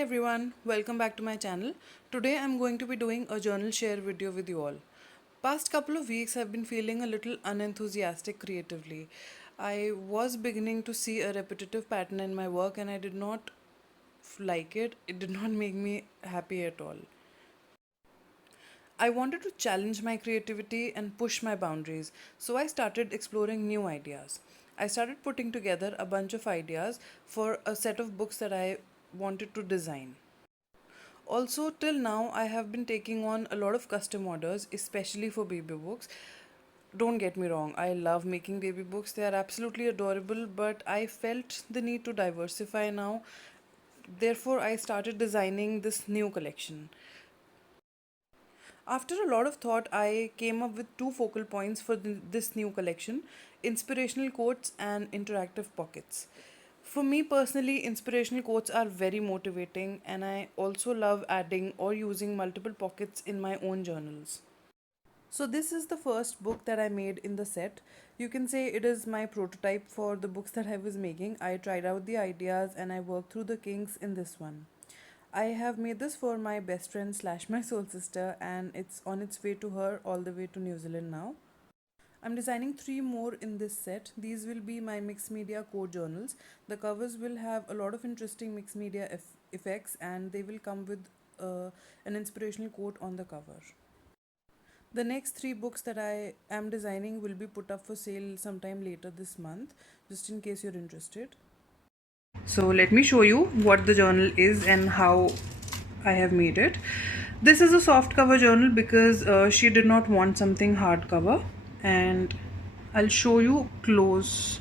everyone, welcome back to my channel. Today I'm going to be doing a journal share video with you all. Past couple of weeks I've been feeling a little unenthusiastic creatively. I was beginning to see a repetitive pattern in my work and I did not like it. It did not make me happy at all. I wanted to challenge my creativity and push my boundaries, so I started exploring new ideas. I started putting together a bunch of ideas for a set of books that I wanted to design. Also, till now, I have been taking on a lot of custom orders, especially for baby books. Don't get me wrong, I love making baby books, they are absolutely adorable, but I felt the need to diversify now. Therefore, I started designing this new collection. After a lot of thought, I came up with two focal points for this new collection: inspirational quotes and interactive pockets. For me personally, inspirational quotes are very motivating, and I also love adding or using multiple pockets in my own journals. So, this is the first book that I made in the set. You can say it is my prototype for the books that I was making. I tried out the ideas and I worked through the kinks in this one. I have made this for my best friend slash my soul sister, and it's on its way to her all the way to New Zealand now. I'm designing three more in this set. These will be my mixed media core journals. The covers will have a lot of interesting mixed media effects, and they will come with an inspirational quote on the cover. The next three books that I am designing will be put up for sale sometime later this month, just in case you're interested. So let me show you what the journal is and how I have made it. This is a soft cover journal because she did not want something hardcover, and I'll show you close.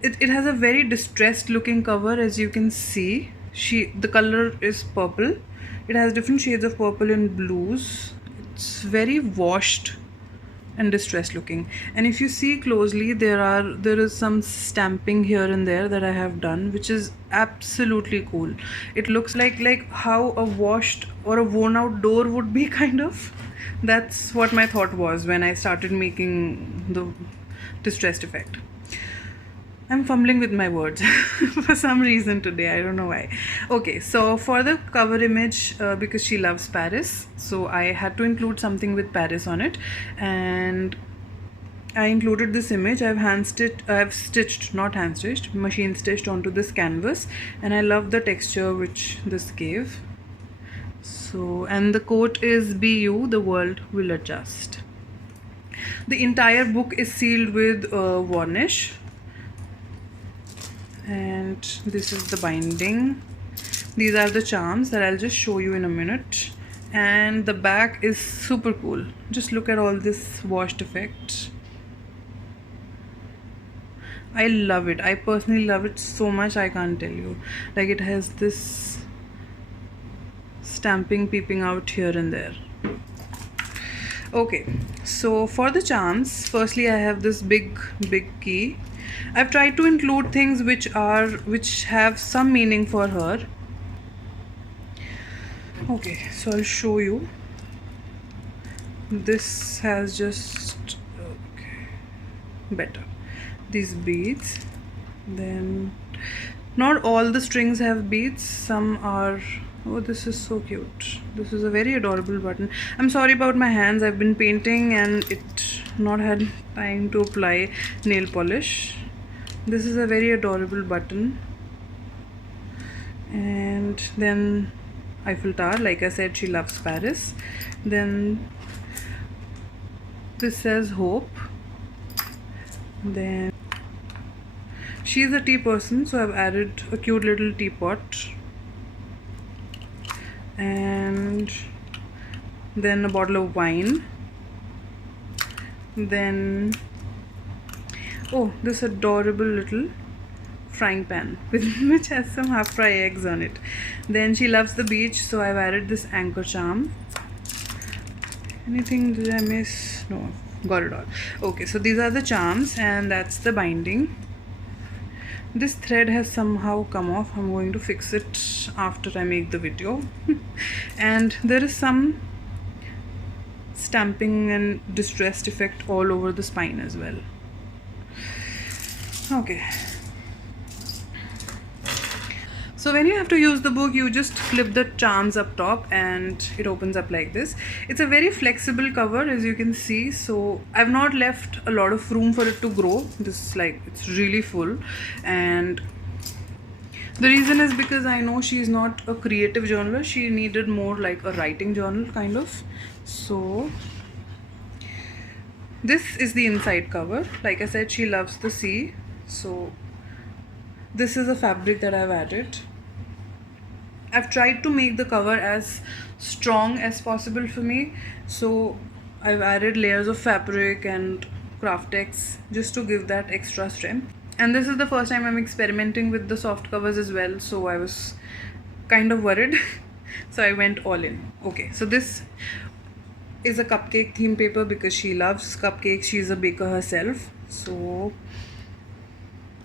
It has a very distressed looking cover, as you can see. The color is purple. It has different shades of purple and blues. It's very washed and distressed looking, and if you see closely, there is some stamping here and there that I have done, which is absolutely cool. It looks like how a washed or a worn out door would be kind of. That's what my thought was when I started making the distressed effect. I'm fumbling with my words for some reason today. I don't know why. Okay, so for the cover image, because she loves Paris, so I had to include something with Paris on it, and I included this image. I've stitched, not hand stitched, machine stitched onto this canvas, and I love the texture which this gave. So, and the quote is "Be you, the world will adjust." The entire book is sealed with varnish, and this is the binding. These are the charms that I'll just show you in a minute, and the back is super cool. Just look at all this washed effect. I love it. I personally love it so much, I can't tell you. Like, it has this stamping peeping out here and there. Okay, so for the charms, firstly I have this big key. I've tried to include things which have some meaning for her. Okay, so I'll show you. This has just better these beads. Then not all the strings have beads, some are. Oh, this is so cute. This is a very adorable button. I'm sorry about my hands. I've been painting and it not had time to apply nail polish. This is a very adorable button. And then Eiffel Tower. Like I said, she loves Paris. Then this says hope. Then she's a tea person, so I've added a cute little teapot. And then a bottle of wine. Then, oh, this adorable little frying pan which has some half fry eggs on it. Then she loves the beach, so I've added this anchor charm. Anything did I miss? No, got it all. Okay, so these are the charms, and that's the binding. This thread has somehow come off. I'm going to fix it after I make the video. And there is some stamping and distressed effect all over the spine as well. Okay. So when you have to use the book, you just flip the charms up top and it opens up like this. It's a very flexible cover, as you can see, so I've not left a lot of room for it to grow. This, like, it's really full, and the reason is because I know she's not a creative journaler. She needed more like a writing journal kind of. So this is the inside cover. Like I said, she loves the sea, so this is a fabric that I've added. I've tried to make the cover as strong as possible for me, so I've added layers of fabric and Craftex just to give that extra strength. And this is the first time I'm experimenting with the soft covers as well, so I was kind of worried. So I went all in. Okay, so this is a cupcake theme paper because she loves cupcakes. She's a baker herself. So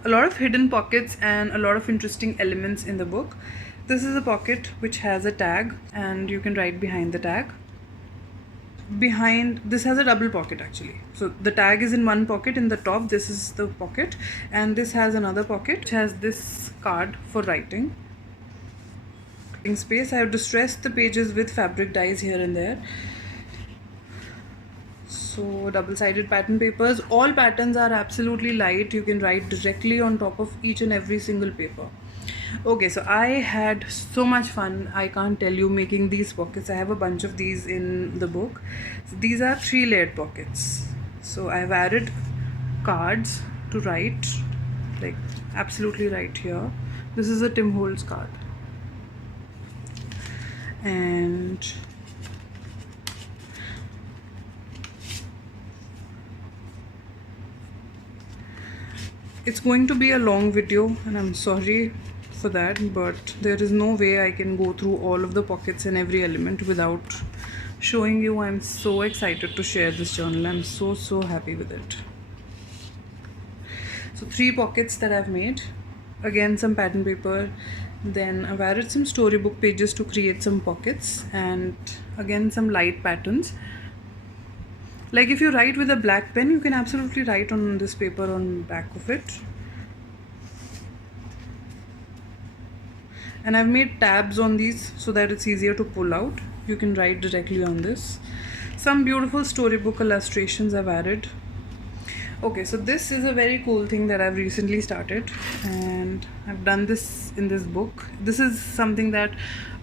a lot of hidden pockets and a lot of interesting elements in the book. This is a pocket which has a tag and you can write behind the tag. Behind this has a double pocket actually, so the tag is in one pocket in the top. This is the pocket, and this has another pocket which has this card for writing space. I have distressed the pages with fabric dyes here and there. So double-sided pattern papers. All patterns are absolutely light. You can write directly on top of each and every single paper. Okay, so I had so much fun. I can't tell you, making these pockets. I have a bunch of these in the book. So these are 3-layered pockets. So I've added cards to write, like absolutely right here. This is a Tim Holtz card. And it's going to be a long video, and I'm sorry for that, but there is no way I can go through all of the pockets and every element without showing you. I'm so excited to share this journal. I'm so happy with it. So 3 pockets that I've made. Again, some pattern paper. Then I've added some storybook pages to create some pockets, and again some light patterns. Like if you write with a black pen, you can absolutely write on this paper on back of it. And I've made tabs on these so that it's easier to pull out. You can write directly on this. Some beautiful storybook illustrations I've added. Okay, so this is a very cool thing that I've recently started, and I've done this in this book. This is something that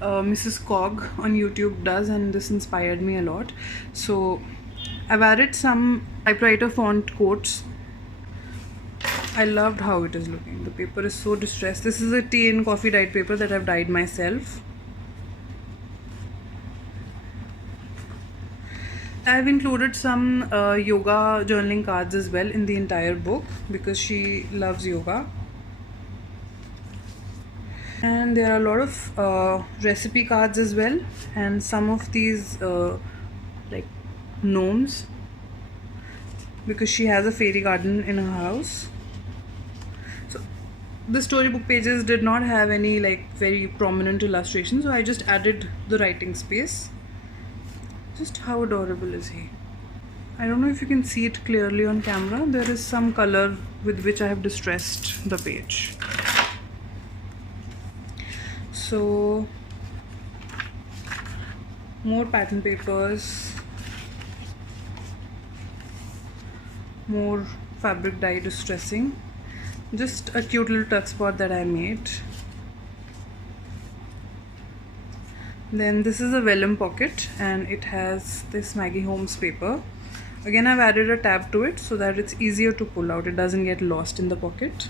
Mrs. Cog on YouTube does, and this inspired me a lot. So I've added some typewriter font quotes. I loved how it is looking. The paper is so distressed. This is a tea and coffee dyed paper that I've dyed myself. I've included some yoga journaling cards as well in the entire book because she loves yoga. And there are a lot of recipe cards as well, and some of these like gnomes, because she has a fairy garden in her house. So the storybook pages did not have any like very prominent illustrations, so I just added the writing space. Just how adorable is he? I don't know if you can see it clearly on camera. There is some color with which I have distressed the page. So more pattern papers, more fabric dye distressing, just a cute little tuck spot that I made. Then this is a vellum pocket, and it has this Maggie Holmes paper. Again, I've added a tab to it so that it's easier to pull out. It doesn't get lost in the pocket.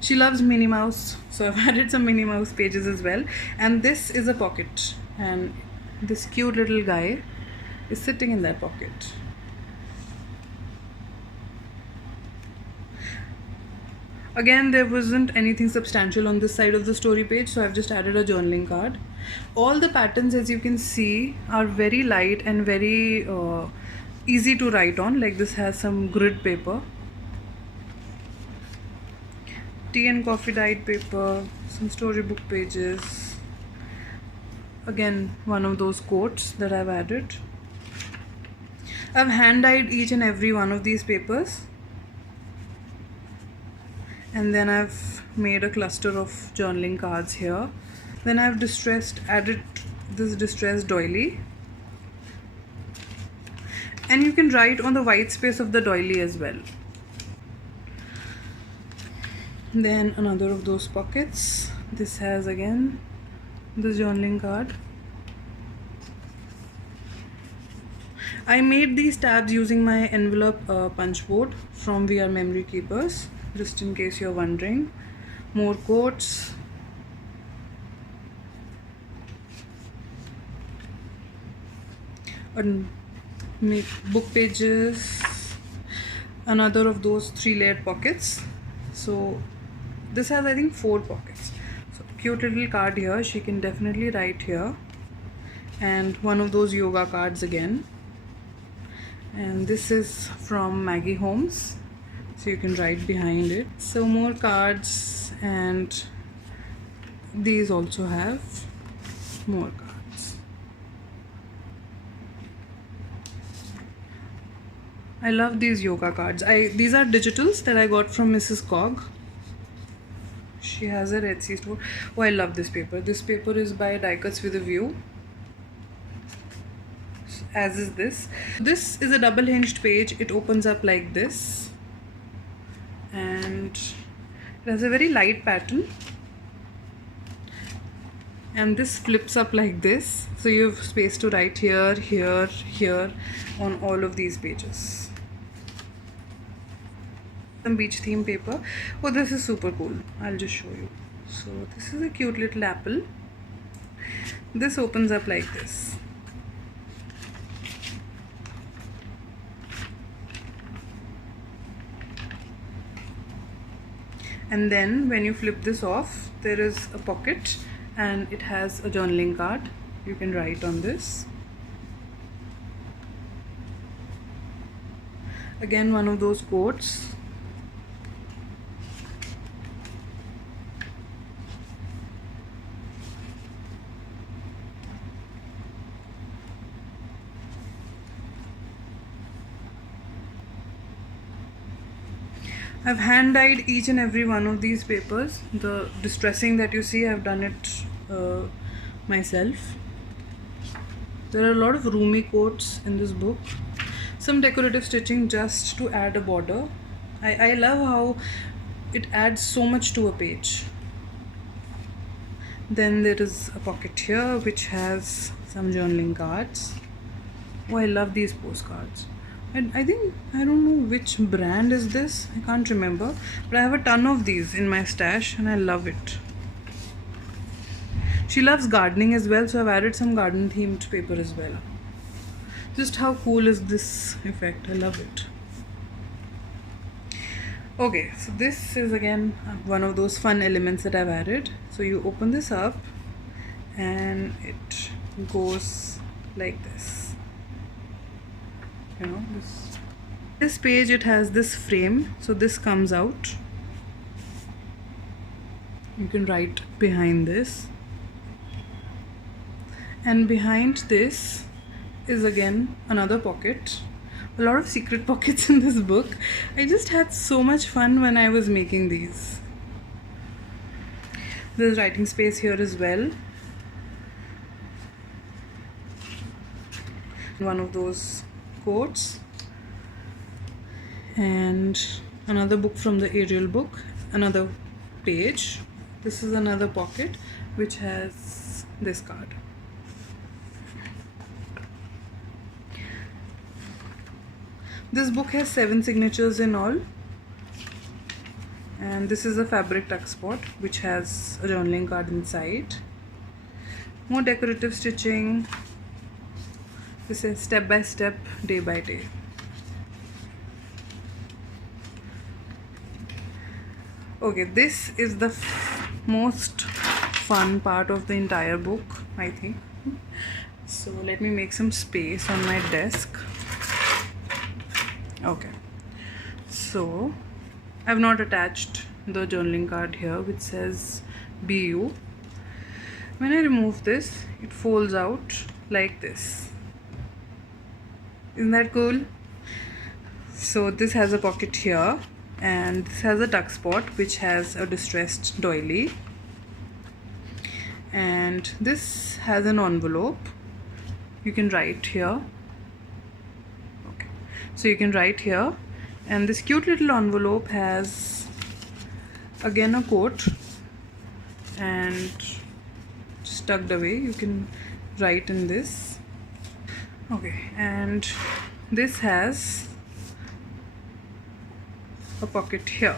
She loves Minnie Mouse, so I've added some Minnie Mouse pages as well. And this is a pocket, and this cute little guy is sitting in that pocket. Again, there wasn't anything substantial on this side of the story page, so I've just added a journaling card. All the patterns, as you can see, are very light and very easy to write on. Like this has some grid paper, tea and coffee dyed paper, some storybook pages. Again, one of those quotes that I've added. I've hand dyed each and every one of these papers, and then I've made a cluster of journaling cards here. Then I've added this distressed doily, and you can write on the white space of the doily as well. Then another of those pockets. This has again the journaling card. I made these tabs using my envelope punch board from VR Memory Keepers, just in case you're wondering. More quotes. And book pages. Another of those 3-layered pockets. So this has, I think, 4 pockets. So cute little card here. She can definitely write here. And one of those yoga cards again. And this is from Maggie Holmes, so you can write behind it. So more cards, and these also have more cards. I love these yoga cards. These are digitals that I got from Mrs. Cog. She has a Etsy store. Oh, I love this paper. This paper is by Die Cuts with a View, as is this. This is a double hinged page. It opens up like this, and it has a very light pattern, and this flips up like this, so you have space to write here, here, here on all of these pages. Some beach theme paper. Oh, this is super cool. I'll just show you. So this is a cute little apple. This opens up like this. And then when you flip this off, there is a pocket, and it has a journaling card. You can write on this. Again, one of those quotes. I've hand dyed each and every one of these papers. The distressing that you see, I've done it myself. There are a lot of roomy quotes in this book. Some decorative stitching just to add a border. I love how it adds so much to a page. Then there is a pocket here which has some journaling cards. Oh, I love these postcards. And I think, I don't know which brand is this, I can't remember, but I have a ton of these in my stash and I love it. She loves gardening as well, so I've added some garden themed paper as well. Just how cool is this effect? I love it. Okay, so this is again one of those fun elements that I've added. So you open this up and it goes like this. You know, this page, it has this frame, so this comes out. You can write behind this, and behind this is again another pocket. A lot of secret pockets in this book. I just had so much fun when I was making these. There's writing space here as well. One of those quotes, and another book from the Ariel book, another page. This is another pocket which has this card. This book has 7 signatures in all, and this is a fabric tuck spot which has a journaling card inside. More decorative stitching. This is step by step, day by day. Okay, this is the most fun part of the entire book, I think. So let me make some space on my desk. Okay, so I've not attached the journaling card here which says BU. When I remove this, it folds out like this. Isn't that cool? So this has a pocket here, and this has a tuck spot which has a distressed doily, and this has an envelope. You can write here. Okay, so you can write here, and this cute little envelope has again a quote, and just tucked away you can write in this. Okay, and this has a pocket here.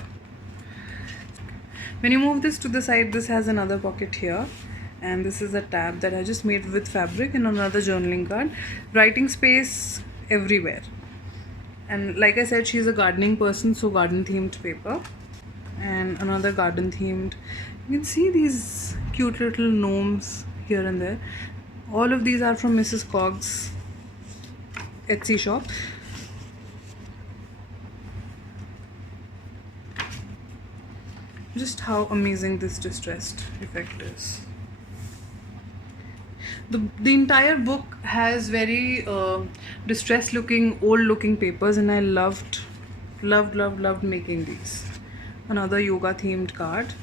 When you move this to the side, this has another pocket here, and this is a tab that I just made with fabric, and another journaling card. Writing space everywhere, and like I said, she's a gardening person, so garden themed paper, and another garden themed. You can see these cute little gnomes here and there. All of these are from Mrs. Cog's Etsy shop. Just how amazing this distressed effect is. The entire book has very distressed looking, old looking papers, and I loved making these. Another yoga themed card.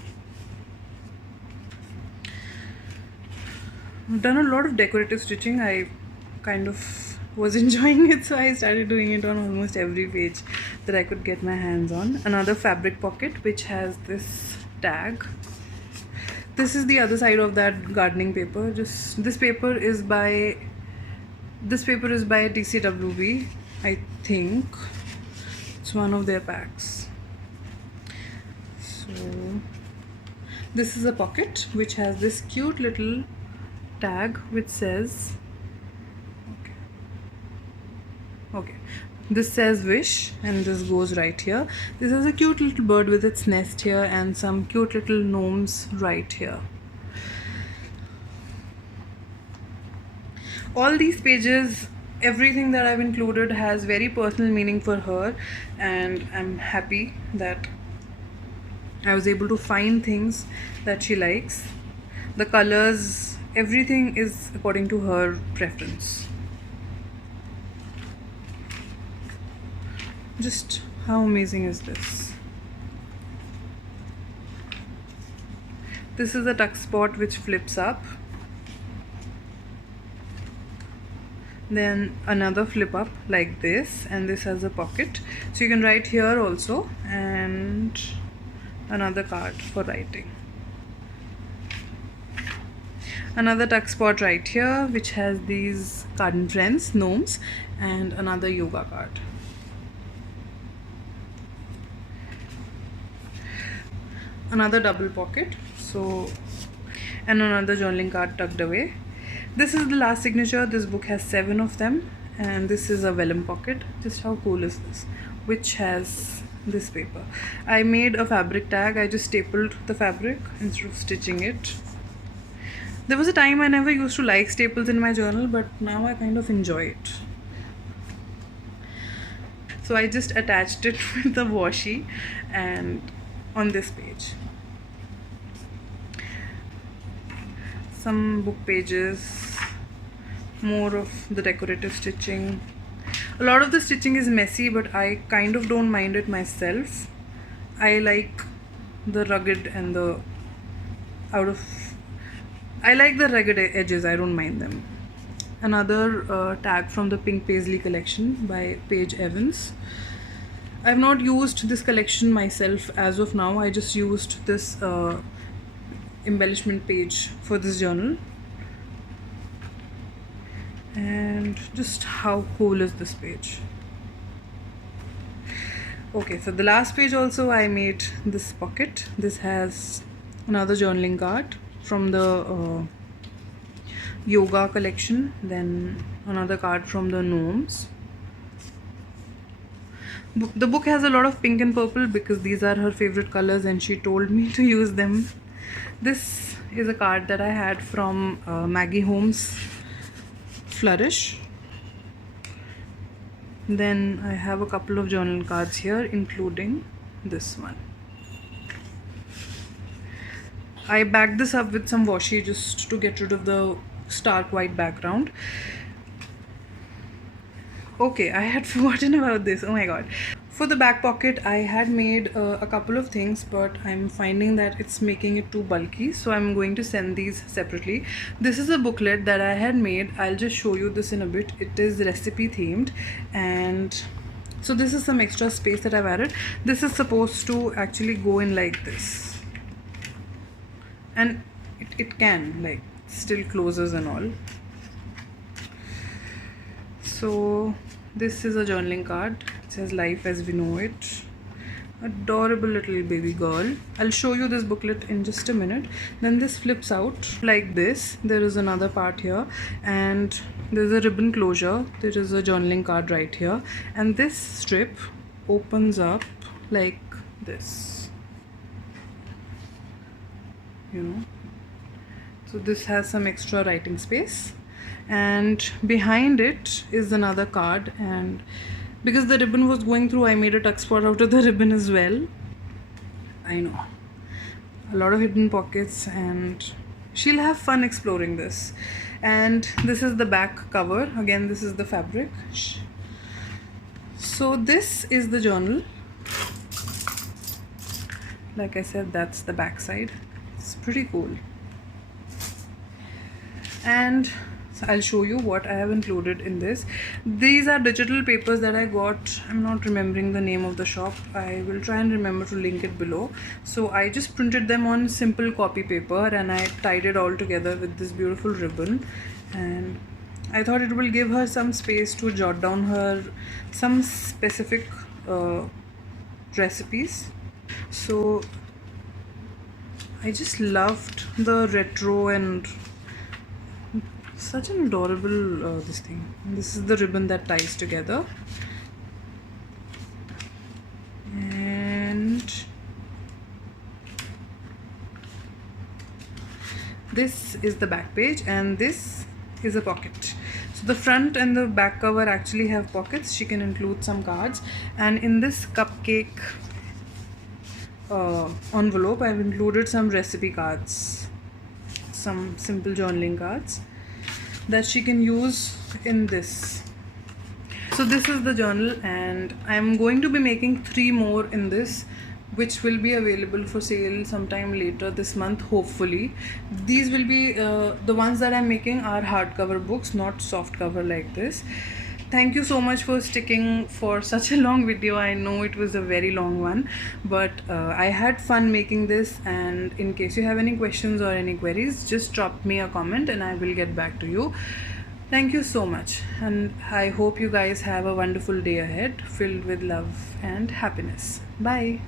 I've done a lot of decorative stitching. I kind of was enjoying it, so I started doing it on almost every page that I could get my hands on. Another fabric pocket which has this tag. This is the other side of that gardening paper. This paper is by TCWB, I think. It's one of their packs. So this is a pocket which has this cute little tag which says okay, this says wish, and this goes right here. This is a cute little bird with its nest here, and some cute little gnomes right here. All these pages, everything that I've included has very personal meaning for her, and I'm happy that I was able to find things that she likes. The colors, everything is according to her preference. Just how amazing is this? This is a tuck spot which flips up. Then another flip up like this, and this has a pocket. So you can write here also, and another card for writing. Another tuck spot right here which has these garden friends, gnomes, and another yoga card. Another double pocket, so, and another journaling card tucked away. This is the last signature. This book has 7 of them, and this is a vellum pocket. Just how cool is this, which has this paper. I made a fabric tag. I just stapled the fabric instead of stitching it. There was a time I never used to like staples in my journal, but now I kind of enjoy it. So I just attached it with the washi and on this page. Some book pages, more of the decorative stitching. A lot of the stitching is messy, but I kind of don't mind it myself. I like the rugged and I like the rugged edges. I don't mind them. Another tag from the Pink Paisley collection by Paige Evans. I've not used this collection myself as of now. I just used this embellishment page for this journal. And just how cool is this page? Okay, so the last page also I made this pocket. This has another journaling card from the yoga collection, then another card from the gnomes. The book has a lot of pink and purple because these are her favorite colors and she told me to use them. This is a card that I had from Maggie Holmes Flourish. Then I have a couple of journal cards here, including this one. I backed this up with some washi just to get rid of the stark white background. Okay, I had forgotten about this. Oh my god. For the back pocket, I had made a couple of things, but I'm finding that it's making it too bulky, so I'm going to send these separately. This is a booklet that I had made. I'll just show you this in a bit. It is recipe themed, and so this is some extra space that I've added. This is supposed to actually go in like this, and it can like still closes and all. So this is a journaling card. It says life as we know it. Adorable little baby girl. I'll show you this booklet in just a minute. Then this flips out like this. There is another part here, and there's a ribbon closure. There is a journaling card right here, and this strip opens up like this, you know. So this has some extra writing space, and behind it is another card, and because the ribbon was going through, I made a tuck spot out of the ribbon as well. I know, a lot of hidden pockets, and she'll have fun exploring this. And this is the back cover. Again, this is the fabric. So this is the journal. Like I said, that's the back side. It's pretty cool. And I'll show you what I have included in this. These are digital papers that I got. I'm not remembering the name of the shop. I will try and remember to link it below. So I just printed them on simple copy paper, and I tied it all together with this beautiful ribbon, and I thought it will give her some space to jot down her some specific recipes. So I just loved the retro and such an adorable this thing. This is the ribbon that ties together, and this is the back page, and this is a pocket. So the front and the back cover actually have pockets. She can include some cards, and in this cupcake envelope I've included some recipe cards, some simple journaling cards that she can use in this. So this is the journal, and I'm going to be making 3 more in this, which will be available for sale sometime later this month, hopefully. These will be the ones that I'm making are hardcover books, not soft cover like this. Thank you so much for sticking for such a long video. I know it was a very long one, but I had fun making this, and in case you have any questions or any queries, just drop me a comment and I will get back to you. Thank you so much, and I hope you guys have a wonderful day ahead filled with love and happiness. Bye.